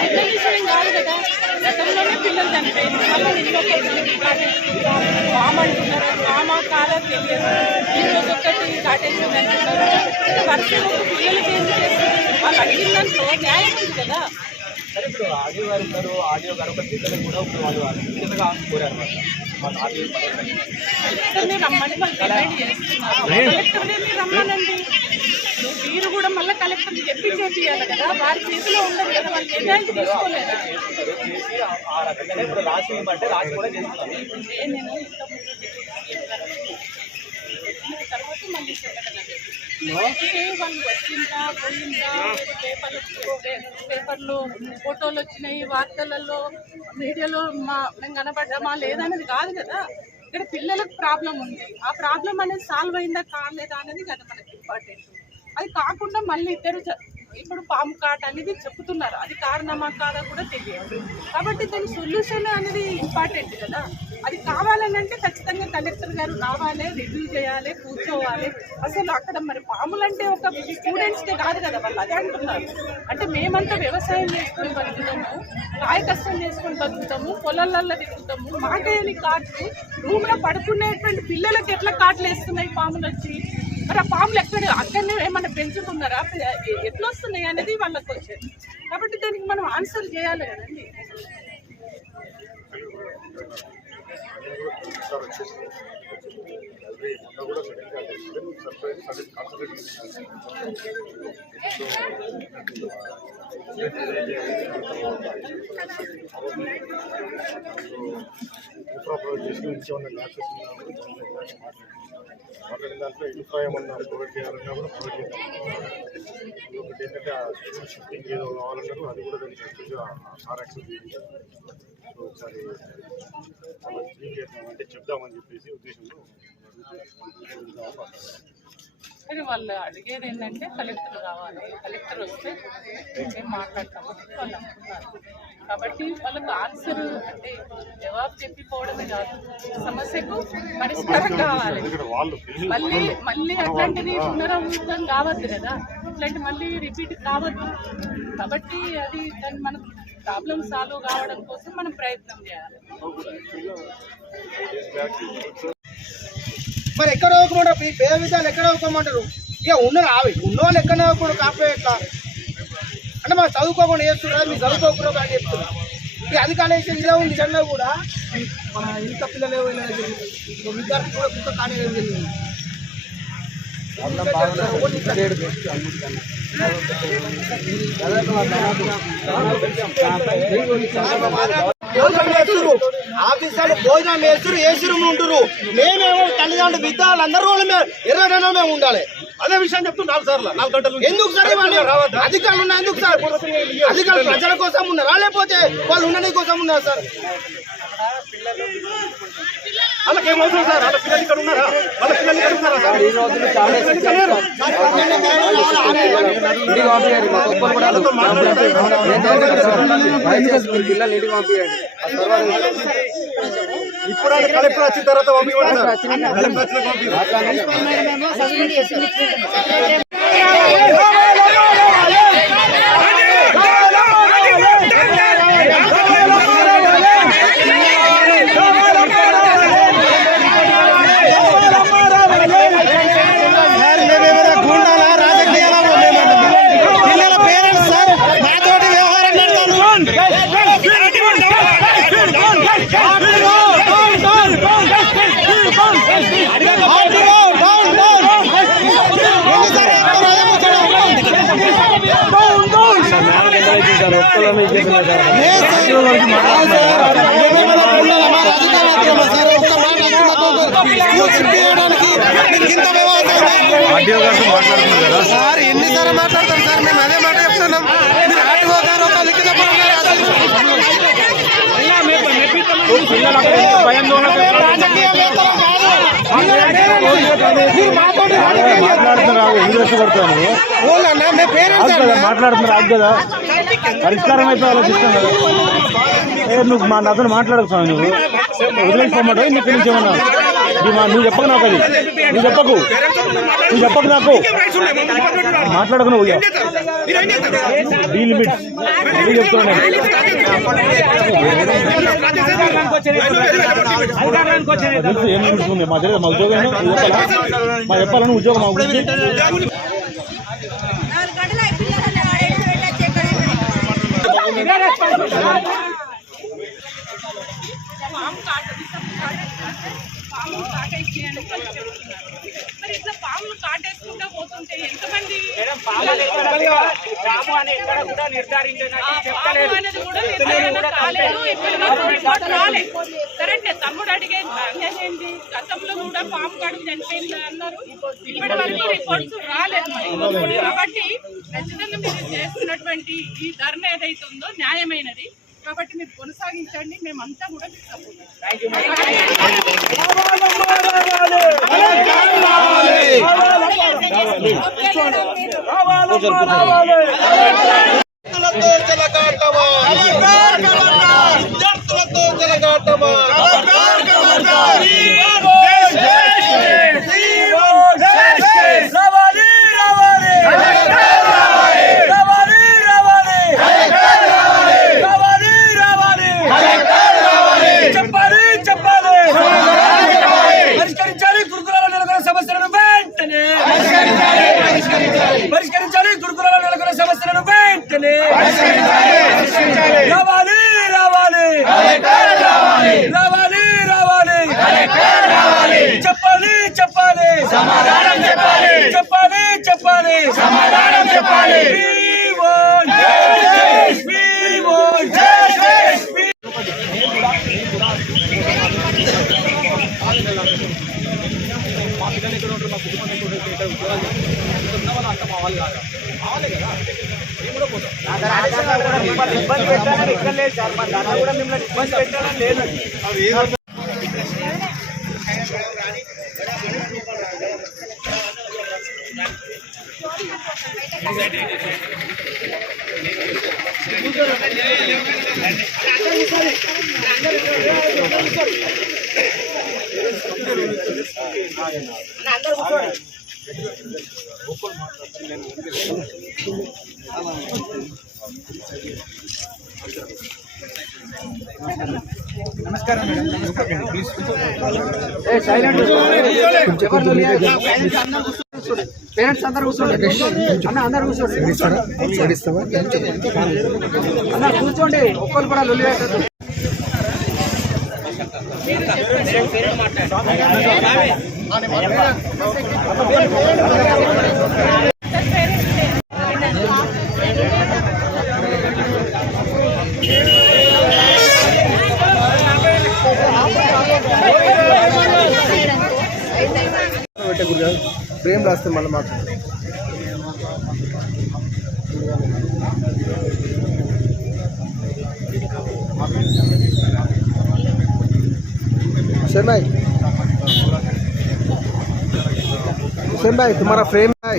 చిన్న విషయం కాదు కదా, గతంలోనే పిల్లలు చనిపోయింది, మళ్ళీ ఇంకొకటి పాము అంటున్నారు, పామా కాదా తెలియదు, ఈరోజు ఒక్కటి కాటేసింది అంటున్నారు. వర్షం పిల్లలకి ఏం చేస్తుంది, వాళ్ళు అడిగిన దాంట్లో న్యాయం ఉంది కదా. ఇప్పుడు ఆడియో గారు ఉన్నారు, ఆడియో గారు ఒక పిల్లలకు కూడా ఇప్పుడు వాళ్ళు చిన్నగా కోరారు కలెక్టర్ని రమ్మని వాళ్ళు డిమాండ్ చేస్తున్నారు. కలెక్టర్ని రమ్మనండి, మీరు కూడా మళ్ళీ కలెక్టర్ని చేయాలి కదా, వారి చేతిలో ఉండదు కదా, వాళ్ళు నిర్ణయం తీసుకోలేదా. ఆ రకంగానే ఇప్పుడు రాసి ఇవ్వమంటే రాసి కూడా చేస్తున్నాను. తర్వాత మళ్ళీ వాళ్ళు వచ్చిందా పోయిందా, పేపర్లు ఫోటోలు వచ్చినాయి, వార్తలలో మీడియాలో మేము కనపడ్డామా లేదనేది కాదు కదా. ఇక్కడ పిల్లలకు ప్రాబ్లం ఉంది, ఆ ప్రాబ్లం అనేది సాల్వ్ అయిందా కాలేదా అనేది కదా మనకి ఇంపార్టెంట్. అది కాకుండా మళ్ళీ ఇద్దరు ఇప్పుడు పాము కాట అనేది చెప్తున్నారు, అది కారణమా కాదా కూడా తెలియదు. కాబట్టి దాని సొల్యూషన్ అనేది ఇంపార్టెంట్ కదా. అది కావాలని అంటే ఖచ్చితంగా కలెక్టర్ గారు రావాలి, రివ్యూ చేయాలి, కూర్చోవాలి. అసలు అక్కడ మరి పాములు అంటే ఒక స్టూడెంట్స్కే కాదు కదా, వాళ్ళు అదే అంటున్నారు. అంటే మేమంతా వ్యవసాయం చేసుకొని బతుకుతాము, కాయ కష్టం చేసుకొని బతుకుతాము, పొలాలల్లో తిరుగుతాము, మాకేని కాట్లు రూమ్లో పడుకునేటువంటి పిల్లలకి ఎట్లా కాట్లు వేస్తున్నాయి పాములు వచ్చి, మరి ఆ పాములు అక్కడనే ఏమన్నా పెంచుతున్నారా, ఎట్లా వస్తున్నాయి అనేది వాళ్ళకి వచ్చేది. కాబట్టి దానికి మనం ఆన్సర్ చేయాలి కదండి. మాట్లాడిన దాంట్లో ఇన్ఫ్రా ఏమన్నా ప్రొవైడ్ చేయాలన్నా కూడా ప్రొవైడ్ చేద్దాం. ఒకటి ఏంటంటే ఆ స్కూల్ షిఫ్టింగ్ ఏదో కావాలన్నారు, అది కూడా దానికి యాక్చువల్గా సార్ యాక్సెప్ట్ చేయించారు. సో ఒకసారి అంటే చెప్దామని చెప్పేసి ఉద్దేశంలో కానీ వాళ్ళు అడిగేది ఏంటంటే కలెక్టర్ కావాలి, కలెక్టర్ వస్తే మేము మాట్లాడతామని వాళ్ళు అనుకున్నారు. కాబట్టి వాళ్ళకు ఆన్సర్ అంటే జవాబు చెప్పిపోవడమే కాదు, సమస్యకు పరిష్కారం కావాలి. మళ్ళీ అట్లాంటిది పునరావృతం కావద్దు కదా, ఇట్లాంటి మళ్ళీ రిపీట్ కావద్దు. కాబట్టి అది దాన్ని మనం ప్రాబ్లం సాల్వ్ కావడం కోసం మనం ప్రయత్నం చేయాలి. మరి ఎక్కడ ఇవ్వకమంటారు, ఈ పేద విధాలు ఎక్కడ ఇవ్వకమంటారు. ఇక ఉన్నవాళ్ళు ఎక్కడ ఇవ్వకూడదు, కాకపోతే ఎట్లా అంటే మాకు చదువుకోకుండా చేస్తున్నారు, మీరు చదువుకోకూడదు అని చెప్తున్నారు. ఈ అధికారులు ఇలా ఉంది జెండా కూడా మన ఇంత పిల్లలు విద్యార్థి కూడా కుక్క కానీ ఆఫీసర్లు భోజనం వేస్తారు, ఏసీ రూమ్ ఉంటున్నారు. మేమేమో తల్లిదండ్రులు విద్యార్థులు అందరూ ఎర్రగంటలో మేము ఉండాలి. అదే విషయం చెప్తున్నారు 4 గంటలు. ఎందుకు సార్ అధికారులు ఉన్నా ఎందుకు సార్? అధికారులు ప్రజల కోసం ఉన్నారా లేకపోతే వాళ్ళు ఉండని కోసం ఉన్నారు సార్? వాళ్ళకి ఏమవుతుంది సార్? వాళ్ళ పిల్లలు ఇక్కడ ఉన్నారా? వాళ్ళ పిల్లలు ఇక్కడ ఉన్నారా సార్? ఇప్పుడు కలెక్టర్ వచ్చిన తర్వాత సార్ ఎన్నిసార్లు మాట్లాడతాం సార్? మేము అదే మాట చెప్తున్నాం. మీరు ఆర్టీఓ గారు ఒక లిఖిత మాట్లాడుతున్నారు కదా, పరిష్కారం అయితే ఆలోచిస్తాం కదా. నువ్వు నాతో మాట్లాడకు స్వామి, నువ్వు వదిలేసుకోమంటావు. నీకు నుంచి ఏమన్నా నువ్వు చెప్పకు నాకు అది నువ్వు చెప్పకు నాకు మాట్లాడకు నువ్వు డీ లిమిట్ చెప్తున్నా ఏం లిమిట్స్ ఉంది మా తెలియదు మా ఉద్యోగం మా చెప్పాలని ఉద్యోగం మా గురించి మరి ఇట్లా పాములు కాటేసుకుంటా పోతుంటే ఎంతమంది కరెక్ట్. తమ్ముడు అడిగే ఏంటి గతంలో కూడా పాము కాడికి చనిపోయింది అన్నారు, ఇప్పటి వరకు రిపోర్ట్స్ రాలేదు. కాబట్టి ఖచ్చితంగా మీరు చేస్తున్నటువంటి ఈ ధర్నా ఏదైతే ఉందో న్యాయమైనది, కాబట్టి మీరు కొనసాగించండి. మేమంతా కూడా మీకు సపోర్ట్ పరిష్కరించాలి. గురుకులాల నెలకొన్న సమస్యలను వెంటనే రావాలి రావాలి రావాలి రావాలి చెప్పాలి చెప్పాలి సమాధానం చెప్పాలి చెప్పాలి చెప్పాలి సమాధానం చెప్పాలి. మా పిల్లలు ఎక్కడ ఉంటారు, మా కుటుంబం ఎక్కడ ఉంటుంది, ఇక్కడ ఉద్యోగాలు ఇక్కడ ఉన్న వాళ్ళు అంతా మా వాళ్ళు కాదా, కావాలి కదా, మేము కూడా పోతాం. ఇబ్బంది పెట్టాలని ఇక్కడ లేదు సార్, మా దాంట్లో కూడా మిమ్మల్ని ఇబ్బంది పెట్టాలని లేదు. నమస్కారం మేడం. పేరెంట్స్ అందరూ కూర్చోండి అన్న, అందరూ కూర్చోండి అన్న, కూర్చోండి. ఒక్కరు కూడా లొల్లి పెట్టద్దు. ప్రేమ్ రాస్తే మళ్ళీ మాకు हुसैन भाई तुम्हारा फ्रेम है।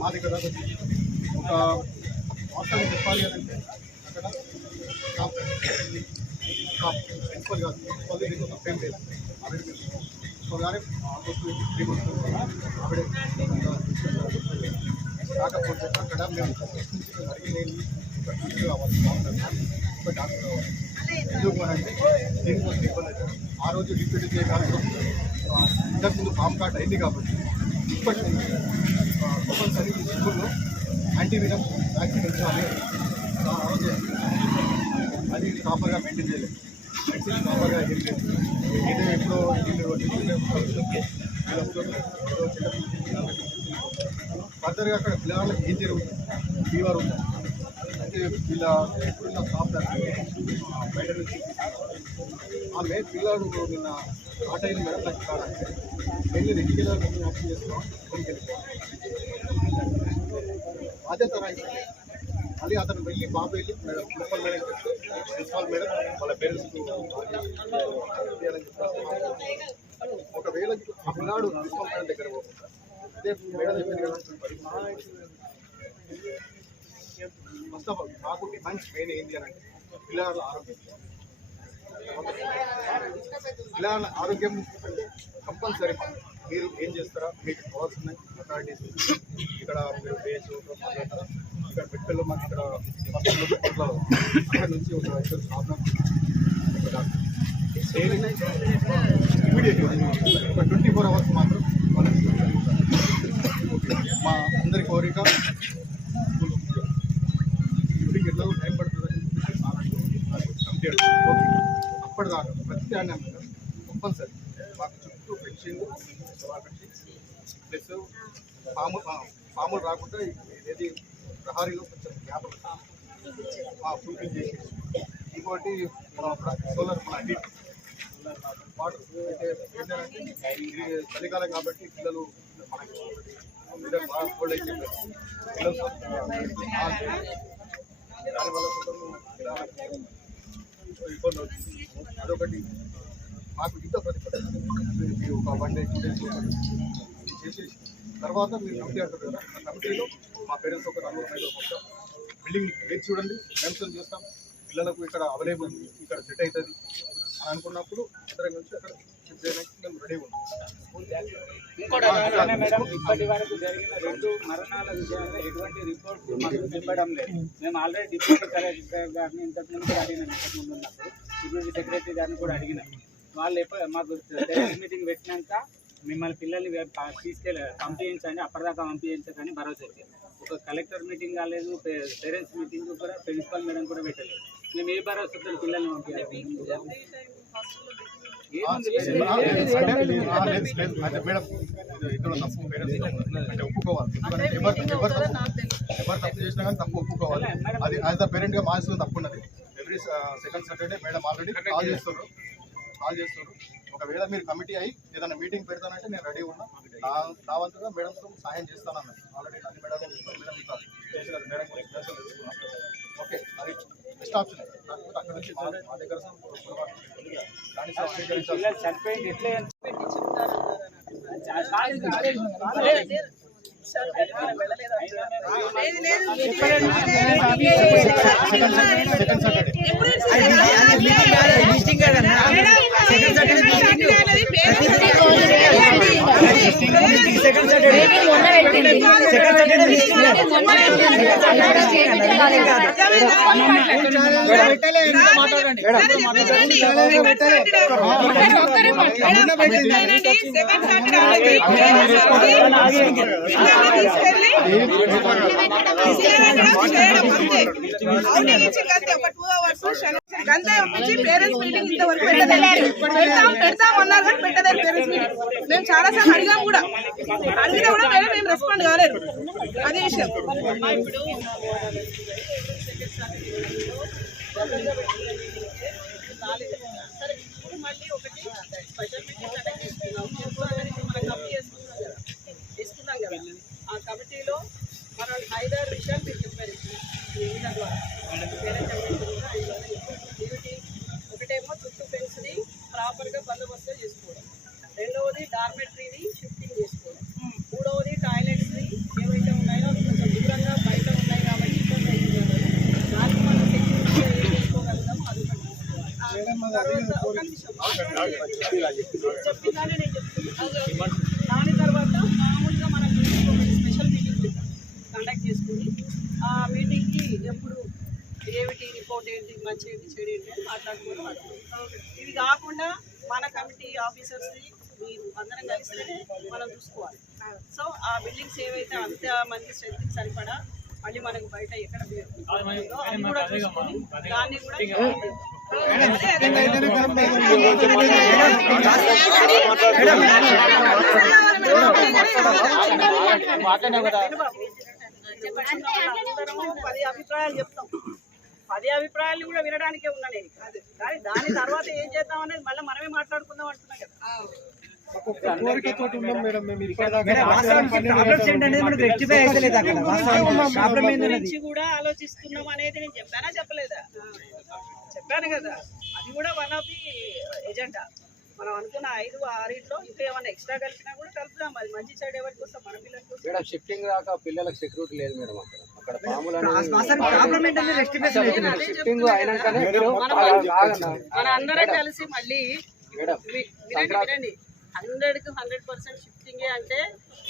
మా దగ్గర ఒక వాస్తవం చెప్పాలి అని అంటే అక్కడ ప్రిన్సిపల్ కాదు, ప్రిన్సిపల్ దీనికి ఒక ఫ్రేమ్ లేదు. ఆవిడ సో కానీ ఆల్మోస్ట్ 3 months ఆవిడ కాకపోతే అక్కడ మేము అడిగి నేను ఒక డాక్టర్ కావాలి, ఒక డాక్టర్ కావాలి. ఎందుకు అని అంటే దీనికోసం ఇబ్బంది అవుతుంది. ఆ రోజు డిప్యూటీ చేయడానికి ఇంతకుముందు ఫామ్ కార్డ్ అయింది కాబట్టి ఇప్పటి నుంచి కంపల్సరీ స్కూల్లో యాంటీవీరస్ వ్యాక్సిన్ ఇచ్చాలి. అది ప్రాపర్గా మెయింటైన్ చేయలేదు, వ్యాక్సిన్ ప్రాపర్గా ఏం లేదు. ఏదో ఎప్పుడో ఫర్దర్గా అక్కడ పిల్లలకి ఏం జరుగుతుంది, ఫీవర్ ఉంది అంటే వీళ్ళ ఎప్పుడున్న స్టాఫ్ బయట నుంచి ఆమె పిల్లలు నిన్న స్టార్ట్ అయింది మేడం. నాకు వెళ్ళి 2 కిలోలు వ్యాక్సిన్ చేస్తున్నాం. బాధ్యత రాయింది. మళ్ళీ అతను వెళ్ళి బాబు వెళ్ళి ప్రిన్సిపల్ మేడం చెప్తే ప్రిన్సిపల్ మేడం వాళ్ళ పేరెంట్స్ ఒకవేళ ఆ పిల్లాడు ప్రిన్సిపల్ మేడం దగ్గర పోకుండా అదే మేడం చెప్పింది కదా ఫస్ట్ ఆఫ్ ఆల్ నాకు డిమాండ్స్ మెయిన్ ఏంటి అని అంటే పిల్లల ఆరోగ్యం. పిల్లల ఆరోగ్యం అంటే కంపల్సరీ మీరు ఏం చేస్తారా, మీకు కావాల్సిన అథారిటీస్ ఇక్కడ మీరు బేస్ మాట్లాడతారా, ఇక్కడ పెట్టెల్లో మాకు ఇక్కడ అక్కడ నుంచి ఒక ప్రాబ్లం ఇమీడియట్గా ఒక 24 hours మాత్రం వాళ్ళకి మా అందరి కోరిక ఇంటికి ఎట్లా టైం పడుతుందని కంప్లీట్ అప్పటిదాకా ప్రత్యామ్నాయంగా కంపల్సరీ మాకు చుట్టూ ఫెన్సింగ్ ప్లస్ పాములు రాకుండా ఏది ప్రహారీలో కొంచెం గ్యాప్ ఫుల్ఫిల్ చేసి ఇంకోటి సోలార్ మన హీట్ వాటర్ అయితే ఏంటంటే ఇది చలికాలం కాబట్టి పిల్లలు మనకి బాగా కోల్డ్ అయితే పిల్లలు దానివల్ల ఇబ్బంది అవుతుంది. అదొకటి మాకు ఇంత ప్రతిపత్తి మీరు ఒక 1 day 2 days చేసేసి తర్వాత మీరు కమిటీ అంటారు కదా, ఆ కమిటీలో మా పేరెంట్స్ ఒక 4-5 మొత్తం బిల్డింగ్ వేసి చూడండి, మెన్షన్ చేస్తాం, పిల్లలకు ఇక్కడ అవైలబుల్ ఇక్కడ సెట్ అవుతుంది అని అనుకున్నప్పుడు అందరం నుంచి అక్కడ షిఫ్ట్ చేయడానికి మేము రెడీ ఉన్నాం. మేడం ఇప్పటి వరకు జరిగిన 2 మరణాల విషయంలో ఎటువంటి రిపోర్ట్ మాకు ఇవ్వడం లేదు. మేము ఆల్రెడీ డిప్యూటీ కలెక్టర్ గారిని ఇంతకుముందు అడిగినాం, ఇంతకుముందు ఉన్నప్పుడు డిప్యూటీ సెక్రటరీ గారిని కూడా అడిగినాం. వాళ్ళు మాకు మీటింగ్ పెట్టినాక మిమ్మల్ని పిల్లల్ని పంపించండి, అప్పటిదాకా పంపించని భరోసా ఇచ్చారు. ఒక కలెక్టర్ మీటింగ్ కాలేదు, పేరెంట్స్ మీటింగ్ కూడా ప్రిన్సిపల్ మేడం కూడా పెట్టలేదు. మేము ఏ భరోసా పిల్లల్ని పంపించాలి? అంటే ఒప్పుకోవాలి, ఎవరు తప్పు చేసినా కానీ తప్పు ఒప్పుకోవాలి. అది యాజ్ అ పేరెంట్ గా మాల్సిన తప్పు ఉన్నది. Every second Saturday madam already call చేస్తారు. ఒకవేళ మీరు కమిటీ అయ్యి ఏదైనా మీటింగ్ పెడతానంటే నేను రెడీ ఉన్నా, నా వంతుగా మేడంతో సాయం చేస్తానన్నది. ఆల్రెడీ అన్ని మేడం చేసినారు, మేడం తెలుసుకున్నాం. ఓకే, అది బెస్ట్ ఆప్షన్. కాకపోతే అక్కడ నుంచి మా దగ్గర చనిపోయింది ఎట్లే అంతే ఒప్పించి పేరెంట్స్ మీటింగ్ ఇంతవరకు పెడతామన్నారు కానీ పెట్టలేదు. పేరెంట్స్ మీటింగ్ మేము చాలాసార్లు అడిగాం కూడా, అడిగినా కూడా మేడం మేము రెస్పాండ్ కాలేదు. అదే విషయం. మళ్ళీ ఒకటి స్పెషల్ మీటింగ్ కండక్ట్ చేసుకున్నాం. మనం కమిటీ వేసుకున్నాం కదా, ఆ కమిటీలో మనం 5-6 విషయాలు మీరు చెప్పారు. ఒకటేమో చుట్టూ ఫెన్స్ని ప్రాపర్గా బందోబస్తు చేసుకోవడం, రెండవది డార్మెటరీని షిఫ్టింగ్ చేసుకోవడం, మూడవది టాయిలెట్స్ని ఏవైతే ఉన్నాయో అవి కొంచెం దూరంగా బయట ఉన్నాయి కాబట్టి ఇబ్బంది అవుతుంది. దానికి మనం సెక్యూరిటీగా ఏం చేసుకోగలుగుతామో అది ఒకటి చెప్పిందానే నేను చెప్తున్నాను. దాని తర్వాత మామూలుగా మనం స్పెషల్ మీటింగ్ కండక్ట్ చేసుకుని ఆ మీటింగ్కి ఎప్పుడు ఏమిటి రిపోర్ట్ ఏంటి, మంచి ఏంటి, చెడు ఏంటి అని మాట్లాడుకోవడం. ఇవి కాకుండా మన కమిటీ ఆఫీసర్స్ని మీరు అందరం కలిస్తేనే మనం చూసుకోవాలి. సో ఆ బిల్డింగ్స్ ఏవైతే అంత మంది స్ట్రెంత్కి సరిపడా మళ్ళీ మనకు బయట ఎక్కడ అది కూడా చూసుకొని దాన్ని కూడా పది అభిప్రాయాలు చెప్తాం. 10 అభిప్రాయాలు కూడా వినడానికే ఉన్నా నేను. కానీ దాని తర్వాత ఏం చేద్దాం అనేది మళ్ళీ మనమే మాట్లాడుకుందాం అంటున్నా కదా. కోరికతోటి ఉన్నాం మేడం మేము ఇప్పటిదాకా గురించి కూడా ఆలోచిస్తున్నాం అనేది నేను చెప్పానా చెప్పలేదా? చెప్పాను కదా, అది కూడా వన్ ఆఫ్ ది ఎజెండా. మనం అనుకున్న 5-6 ఇంకా ఏమైనా ఎక్స్ట్రా కలిపినా కూడా కలుపుదాం. అది మంచి సైడ్ ఎవరికి వస్తాం, మన పిల్లల కోసం. మేడం షిఫ్టింగ్ దాకా పిల్లలకు సెక్యూరిటీ లేదు మేడం. అక్కడ పాములు షిఫ్టింగ్ అయినాకనే మన అందరం కలిసి మళ్ళీ వినండి 100% షిఫ్టింగ్ అంటే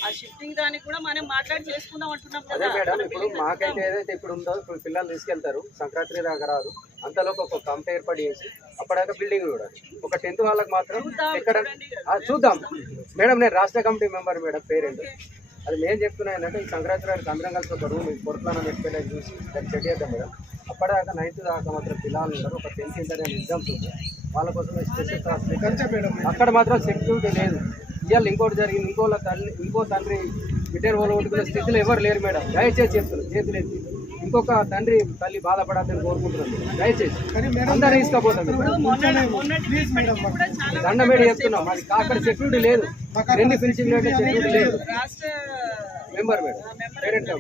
ఆ షిఫ్టింగ్ దానికి కూడా మనం మాట్లాడి చేసుకుందాం అంటున్నాం అదే కదా. మేడం, ఇప్పుడు మాకైతే ఏదైతే ఇప్పుడు ఉందో ఇప్పుడు పిల్లలు తీసుకెళ్తారు, సంక్రాంతి దాకా రాదు, అంతలోపు ఒక కంపెనీ ఏర్పాటు చేసి అప్పటిదాకా బిల్డింగ్ చూడాలి. ఒక 10th వాళ్ళకి మాత్రం ఎక్కడ చూద్దాం మేడం. నేను రాష్ట్ర కమిటీ మెంబర్ మేడం, పేరెంట్. అది నేను చెప్తున్నా ఏంటంటే ఈ సంక్రాంతి గారికి అందరం కలిసి ఒక రూమ్ పొరట్లానం పెట్టుకెళ్ళి చూసి దాన్ని సెట్ చేద్దాం మేడం. అప్పటిదాకా 9th దాకా మాత్రం పిల్లలు ఉంటారు, ఒక 10th ఇంటర్ ఎగ్జామ్స్ ఉంటాయి, వాళ్ళ కోసం స్పెషల్ క్లాస్ అక్కడ మాత్రం సెక్యూరిటీ లేదు. ఇవాళ ఇంకోటి జరిగింది, ఇంకో తండ్రి బిడ్డను ఓడగొట్టుకునే స్థితిలో ఎవరు లేరు మేడం. దయచేసి చెప్తున్నారు, చేతులెత్తి ఇంకొక తల్లి బాధపడద్దని కోరుకుంటున్నాను. దయచేసి అందరూ తీసుకపోతాం, దండమేడి చెప్తున్నాం. అది అక్కడ సెక్యూరిటీ లేదు, 2 ఫినిషింగ్ సెక్యూరిటీ లేదు. రాష్ట్ర మెంబర్ మేడం, పేరెంట్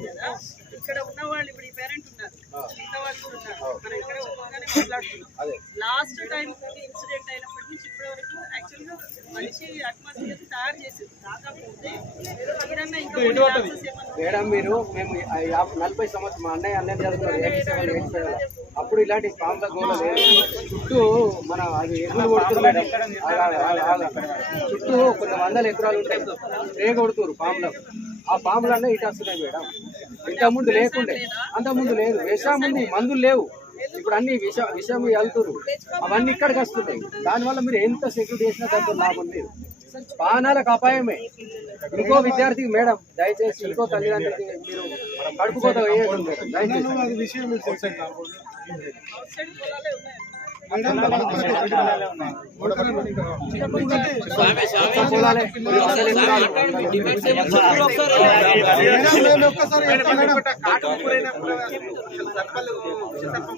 ఇక్కడ ఉన్న వాళ్ళు ఇప్పుడు ఈ పేరెంట్ ఉన్నారు, మిగతా వాళ్ళు కూడా ఉన్నారు. మనం ఇక్కడ ఒక్కగానే మాట్లాడుతున్నాం. లాస్ట్ టైం ఇన్సిడెంట్ అయినప్పటి నుంచి ఇప్పటి వరకు యాక్చువల్గా మంచి అట్మాస్ఫియర్ తయారు చేసింది. కాకపోతే మీరన్నా ఇంకా మేడం మీరు మేము 40 సంవత్సరం మా అన్నయ్య చదువుకున్నారు 87, 85. అప్పుడు ఇలాంటి పాముల గోళ లేదు. చుట్టూ మన అది ఎగులు కొడుతున్నారు మేడం. చుట్టూ కొన్ని వందల ఎకరాలు ఉంటాయి, రే కొడుతున్నారు పాములకు. ఆ పాములన్నీ ఇటు వస్తున్నాయి మేడం. ఇంతకుముందు లేకుండే, అంతకుముందు లేదు. విషం ఉంది, మందులు లేవు. ఇప్పుడు అన్ని విషయం వెళ్తున్నారు, అవన్నీ ఇక్కడికి వస్తున్నాయి. దానివల్ల మీరు ఎంత సెక్యూరిటీ చేసినా దాంతో లాభం లేదు, ప్రాణాలకు అపాయమే. ఇంకో విద్యార్థికి మేడం దయచేసి ఇంకో తల్లిదండ్రులకి మీరు కడుపుకోత వేయడం మేడం దయచేసి.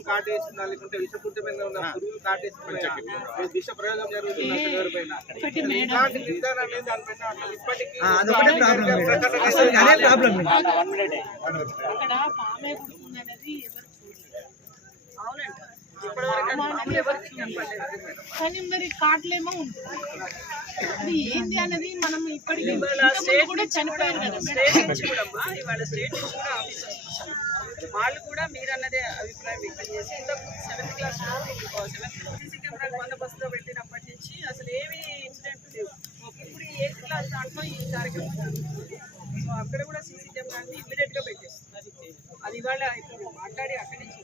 కాటేసిందా లేకుంటే విషపూరితమైన ఉన్న పురుగులు కాటేస్తున్నాయా, విష ప్రయోగం జరుగుతుందా ఎవరిపైన, ఇలాంటి నిర్ధారణ అనేది దానిపైన ఇప్పటికీ అక్కడ పామే గుడి అనేది కానీ మరి కాట్లేమో ఉంటుంది. అది ఏంటి అనేది మనం ఇప్పటికీ కూడా చనిపోయారు కదా. స్టేట్ నుంచి కూడా ఇవాళ స్టేట్ నుంచి కూడా ఆఫీసర్స్ వాళ్ళు కూడా మీరు అన్నదే అభిప్రాయం వ్యక్తం చేసి ఇంతకు 7th క్లాస్ సీసీ కెమెరాలు బందోబస్తులో పెట్టినప్పటి నుంచి అసలు ఏమీ ఇన్సిడెంట్ లేవు. ఇప్పుడు 8th క్లాస్ దాంట్లో ఈ కార్యక్రమం జరుగుతుంది. సో అక్కడ కూడా సీసీ కెమెరాని ఇమీడియట్గా పెట్టేస్తుంది. అది ఇవాళ ఇప్పుడు మాట్లాడి అక్కడి నుంచి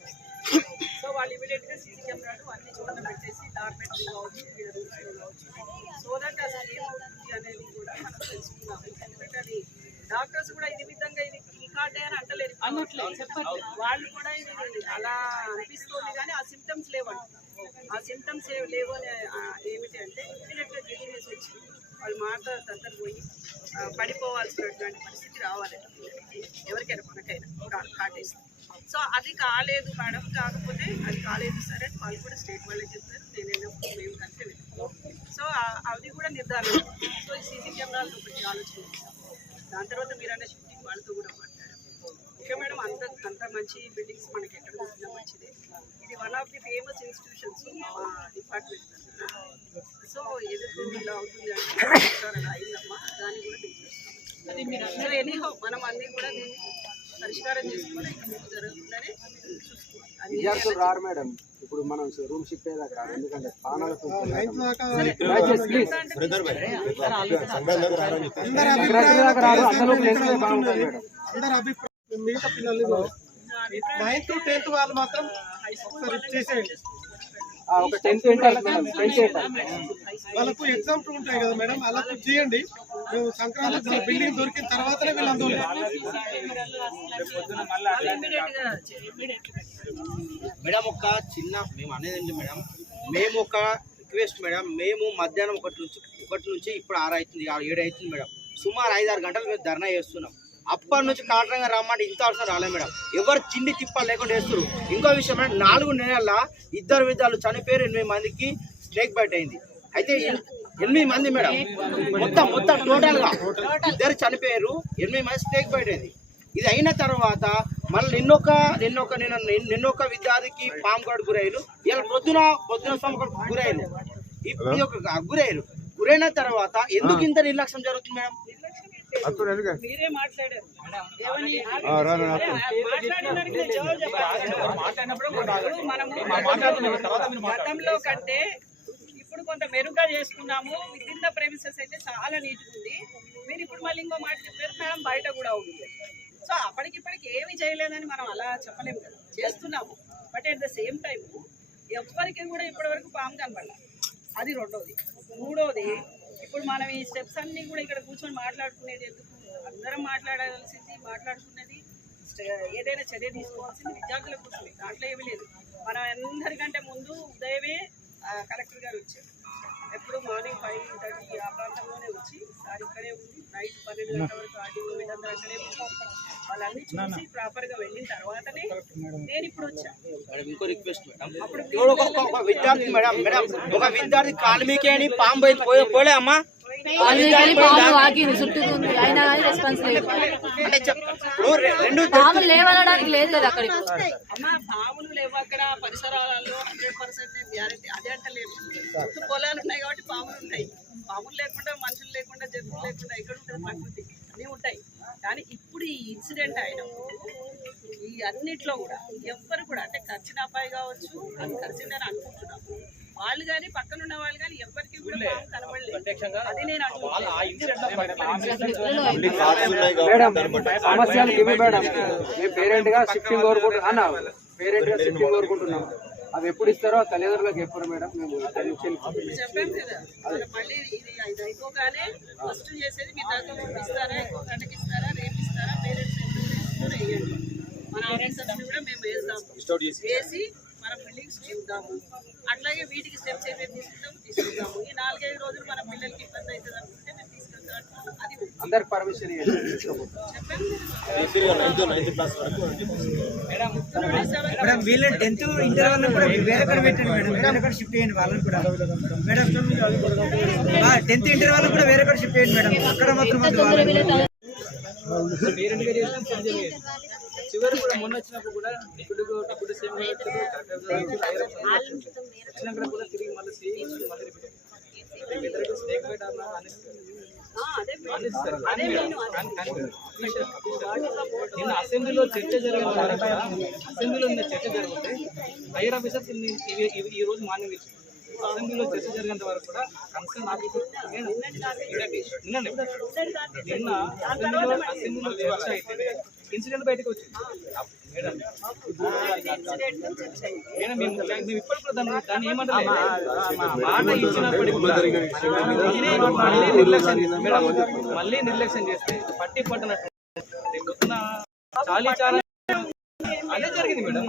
సో వాళ్ళు ఇమీడియట్గా సీసీ కెమెరాలు అన్ని చోట్ల పెట్టేసి డార్మెంటరీ కావచ్చు, రూమ్స్లో కావచ్చు, సో దట్ అసలు ఏమవుతుంది అనేది కూడా మనం తెలుసుకుందాం. ఎందుకంటే అది డాక్టర్స్ కూడా ఇది విధంగా ఇది ఈ కార్డే అని అంటలేదు, వాళ్ళు కూడా ఇది అలా అనిపిస్తుంది కానీ ఆ సిమ్టమ్స్ లేవంట. ఆ సిమ్టమ్స్ లేవు అని ఏమిటి అంటే ఇమీడియట్గా గిడినేసి వచ్చి వాళ్ళు మాట్లాడుతూ పోయి పడిపోవాల్సినటువంటి పరిస్థితి రావాలి ఎవరికైనా, మనకైనా కాటేసి. సో అది కాలేదు మేడం, కాకపోతే అది కాలేదు సరే వాళ్ళు కూడా స్టేట్ వాళ్ళే చెప్తారు, నేను మేము కలిసి వెళ్ళాం. సో అది కూడా నిర్ధారణ. సో ఈ సీసీ కెమెరాలతో ఒకటి ఆలోచన చేస్తాం. దాని తర్వాత మీరన్న షిఫ్టింగ్ వాళ్ళతో కూడా మాట్లాడాం. ఓకే మేడం, అంత మంచి బిల్డింగ్స్ మనకి ఎక్కడ ఉంటుందో మంచిదే. ఇది one of the famous institutions మా డిపార్ట్మెంట్. సో ఎదురు ఇలా అవుతుంది అంటే అలా అయిందమ్మా, దాన్ని కూడా తెలియజేస్తాం. సో ఎనీహో మనం అన్నీ కూడా దీన్ని పరిష్కారం చేసుకోవాలి, ముందు జరుగుతుందని చూసుకోవాలి. విద్యార్థులు రారు మేడం, ఇప్పుడు మనం రూమ్ షిఫ్ట్ అయ్యేదాకా, ఎందుకంటే ప్రాణాలకు మిగతా పిల్లలు 9th to 10th వాళ్ళు మాత్రం చేసేయండి. ఒక 10th వాళ్ళకు ఎగ్జామ్స్ ఉంటాయి కదా మేడం, అలా చేయండి. మేము సంక్రాంతి బిల్డింగ్ దొరికిన తర్వాతనే వీళ్ళు అందులో మేడం ఒక చిన్న మేము అనేది మేడం, మేము ఒక రిక్వెస్ట్ మేడం, మేము మధ్యాహ్నం 1 నుంచి ఇప్పుడు 6 అవుతుంది, 7 అవుతుంది మేడం. సుమారు 5-6 గంటలు మేము ధర్నా చేస్తున్నాం. అప్పటి నుంచి కాటరంగా రమ్మంటే ఇంత అవసరం రాలేదు మేడం. ఎవరు చిండి తిప్పాలు లేకుండా వేస్తారు. ఇంకో విషయం మేడం, 4 నెలల 2 విద్యార్థులు చనిపోయారు, 8 మందికి స్నేక్ బైట్ అయింది. అయితే 8 మంది మేడం, మొత్తం టోటల్ గా 2 చనిపోయారు, 8 మంది స్నేక్ బైట్ అయింది. ఇది అయిన తర్వాత మళ్ళీ నిన్నొక విద్యార్థికి పాము కాటు గురయ్యారు, ఇలా పొద్దున సోమకు గురయ్యారు, ఇప్పుడు ఒక గురయ్యారు. గురైన తర్వాత ఎందుకు ఇంత నిర్లక్ష్యం జరుగుతుంది మేడం? మీరే మాట్లాడారు గతంలో కంటే ఇప్పుడు కొంత మెరుగ్గా చేసుకున్నాము. విత్ ఇన్ ద ప్రెమిసెస్ అయితే చాలా నీట్గా ఉంది. మీరు ఇప్పుడు మళ్ళీ ఇంకో మాట చెప్పారు మేడం, బయట కూడా ఉంది. సో అప్పటికిప్పటికి ఏమి చేయలేదని మనం అలా చెప్పలేము కదా, చేస్తున్నాము. But at the same time ఎవరికి కూడా ఇప్పటివరకు పాము కనపడాలి. అది రెండోది. మూడోది, ఇప్పుడు మనం ఈ స్టెప్స్ అన్నీ కూడా ఇక్కడ కూర్చొని మాట్లాడుకునేది ఎందుకు? అందరం మాట్లాడుకునేది ఏదైనా చర్య తీసుకోవాల్సింది విద్యార్థుల కోసమే, దాంట్లో ఏమీ లేదు. మనం అందరికంటే ముందు ఉదయమే కలెక్టర్ గారు వచ్చారు. ఎప్పుడు మార్నింగ్ 5:30 ఆ ప్రాంతంలోనే వచ్చి సార్ ఇక్కడే ఉంది, నైట్ 12 గంటల వరకు ఆర్డీఓ వీళ్ళందరూ అక్కడే ఉంటారు. వాళ్ళన్నీ చూసి ప్రాపర్గా వెళ్ళిన తర్వాతనే నేను ఇప్పుడు వచ్చాను. ఇంకో రిక్వెస్ట్ మేడం, ఒక విద్యార్థి కాల్మీకే అని పాము పోలే అమ్మా, పాములు లేవనడానికి లేదు కదా అక్కడికి. అమ్మా పాములు లేవు అక్కడ పరిసరాలలో 100% గ్యారెంటీ. అదే అంటలేదు, చుట్టూ పొలాలు ఉన్నాయి కాబట్టి పాములు ఉంటాయి. పాములు లేకుండా, మనుషులు లేకుండా, జంతువులు లేకుండా ఎక్కడ ఉంటుంది? ప్రకృతి అన్నీ ఉంటాయి. కానీ ఇప్పుడు ఈ ఇన్సిడెంట్ అయినప్పుడు ఈ అన్నిట్లో కూడా ఎవ్వరు కూడా అంటే కరిచిన అబ్బాయి కావచ్చు, అది కరిచిందని అనుకుంటున్నాము. వాళ్ళు కానీ పక్కన ఉన్న వాళ్ళు కానీ ఎవరికి కూడా పాము కనబడలేదు. అది నేను మేడం సమస్యలు ఇవి మేడం. మేము పేరెంట్ గా షిఫ్టింగ్ కోరుకుంటున్నాం, అవి ఎప్పుడు ఇస్తారో తల్లిదండ్రులకు ఎప్పుడు మేడం మేము చెప్పాం కదా. మళ్ళీ ఇది అయిపోగానే ఫస్ట్ చేసేది మీ దగ్గర ఇస్తారా, ఇంకో గంటకి ఇస్తారా, రేపు ఇస్తారా, పేరెంట్స్ ఎంత వేయండి. మన ఆఫీసర్స్ కూడా మేము వేసి మన బిల్డింగ్స్ చూద్దాము. అట్లాగే వీటికి స్టెప్స్ ఏమేమి తీసుకుందాము. ఈ 4-5 రోజులు మన పిల్లలకి ఇబ్బంది అవుతుంది అనుకుంటే మేము తీసుకెళ్తాం. అది అందరికి పర్మిషన్ మేడం. వీళ్ళ 10th ఇంటర్ వాళ్ళని కూడా వేరే కడ పెట్టండి మేడం, వేరే కడ షిఫ్ట్ చేయండి వాళ్ళని కూడా మేడం. 10th ఇంటర్ వాళ్ళని కూడా వేరే కడ షిఫ్ట్ చేయండి మేడం. అక్కడ మాత్రం చివరి కూడా మొన్న వచ్చినప్పుడు కూడా ఇప్పుడు సేమ్ వచ్చినాక కూడా తిరిగి మళ్ళీ స్నేక్ బైట్ నిన్న అసెంబ్లీలో చర్చ జరిగితే హైయర్ ఆఫీసర్స్ ఈ రోజు మార్నింగ్ ఇచ్చింది. అసెంబ్లీలో చర్చ జరిగేంత వరకు కూడా కన్సర్న్ ఆఫీసర్ నిన్న అసెంబ్లీలో చర్చ అయితే ఇన్సిడెంట్ బయటకు వచ్చింది. మేడం మేము ఇప్పటికి కూడా దాన్ని ఏమంటారు మాట ఇచ్చినప్పటికీ మళ్ళీ నిర్లక్ష్యం చేస్తే పట్టి పట్టనట్టు చాలా అదే జరిగింది మేడం.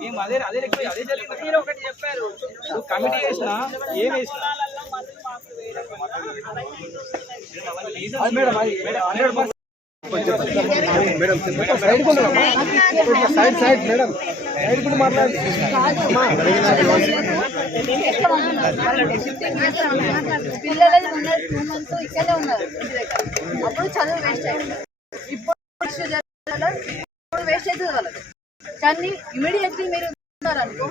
మేము అదే జరిగింది. మీరు ఒకటి చెప్పారు, కమిటీ వేసినా ఏం వేసినా మేడం పిల్లలు ఉన్నారు 2 months ఇక్కడే ఉన్నారు ఇంటి దగ్గర. అప్పుడు చదువు వేస్ట్ అయింది, ఇప్పుడు వేస్ట్ అవుతుంది వాళ్ళకి. కానీ ఇమీడియట్లీ మీరు అనుకో